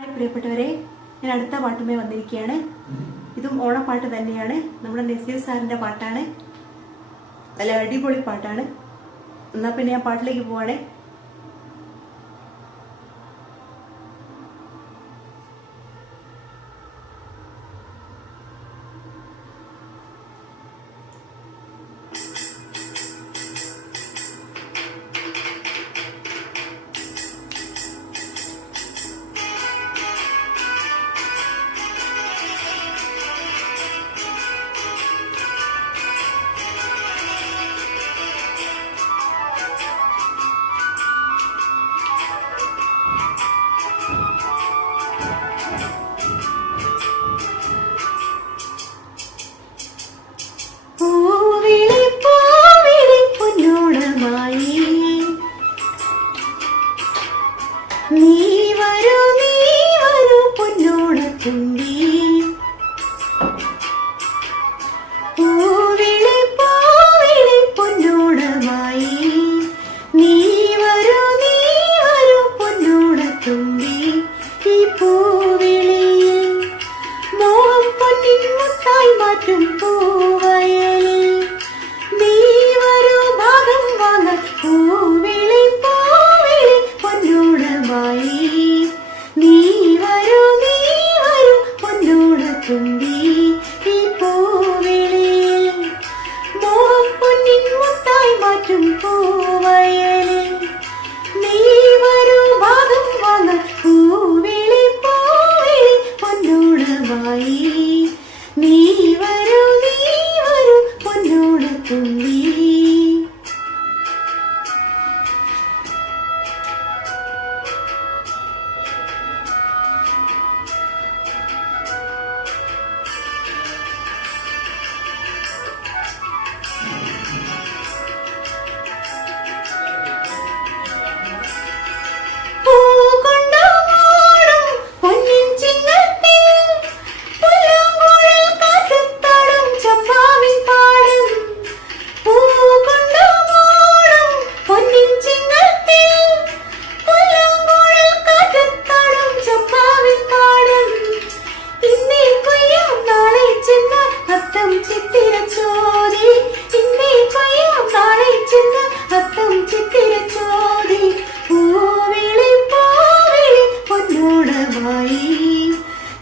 പ്രിയപ്പെട്ടവരെ, ഞാൻ അടുത്ത പാട്ടുമായി വന്നിരിക്കുകയാണ്. ഇതും ഓണപ്പാട്ട് തന്നെയാണ്. നമ്മുടെ നസീർ സാറിൻ്റെ പാട്ടാണ്. നല്ല അടിപൊളി പാട്ടാണ്. എന്നാൽ പിന്നെ ഞാൻ പാട്ടിലേക്ക് പോവാണേ. നീ വരൂ പൊന്നോണത്തുമ്പി, പൂവിളി പൂവിളി പൊന്നോണമായി. നീ വരൂ പൊന്നോണത്തുമ്പി, ഈ പൂവിളിയിൽ മോഹം പൊന്നിൻ മുത്തായി മാറ്റും പൂവയലിൽ. നീ വരൂ ഭാഗം വാങ്ങാൻ പൂവിളി പൂവിളി പൊന്നോണമായി. നീ വരൂ പൊന്നോണത്തുമ്പി, ഈ പൂവിളിയിൽ മോഹം പൊന്നിൻ മുത്തായി മാറ്റും പൂവയലിൽ. നീ വരൂ ഭാഗം വാങ്ങാൻ പൂവിളി പൂവിളി പൊന്നോണമായി. നീ വരൂ പൊന്നോണത്തുമ്പി.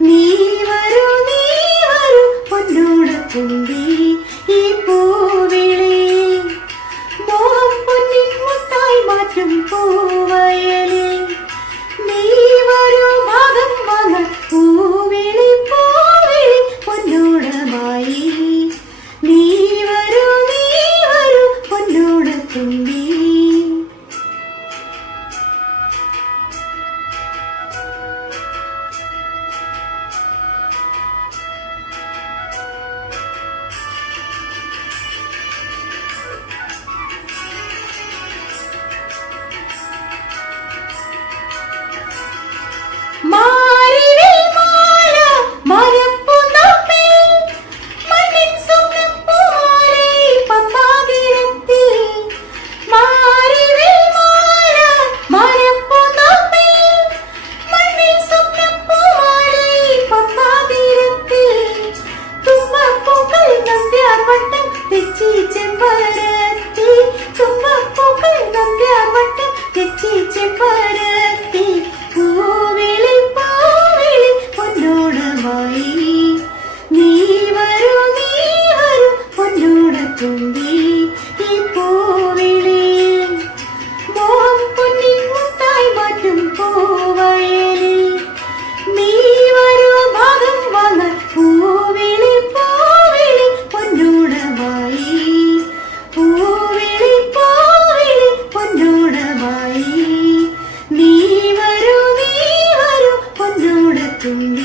നീ വരൂ പൊന്നോണത്തുമ്പി, ഈ പൂവിളി മോഹം പൊന്നിൻ മുത്തായി മാറ്റും പൂവയലിൽ. നീ വരൂ ഭാഗം വാങ്ങാൻ പൂവിളി പൂവിളി പൊന്നോണമായി. നീ വരൂ പൊന്നോണത്തുമ്പി. പൂവിളി പൂവിളി പൊന്നോണമായി. നീ വരൂ പൊന്നോണത്തുമ്പി, ഈ പൂവിളി മോഹം പൊന്നിൻ മുത്തായി മാറ്റും പൂവയലിൽ. നീ വരൂ ഭാഗം വാങ്ങാൻ പൂവിളി പൂവിളി പൊന്നോണമായി. പൂവിളി പൂവിളി പൊന്നോണമായി. നീ വരൂ പൊന്നോണത്തുമ്പി.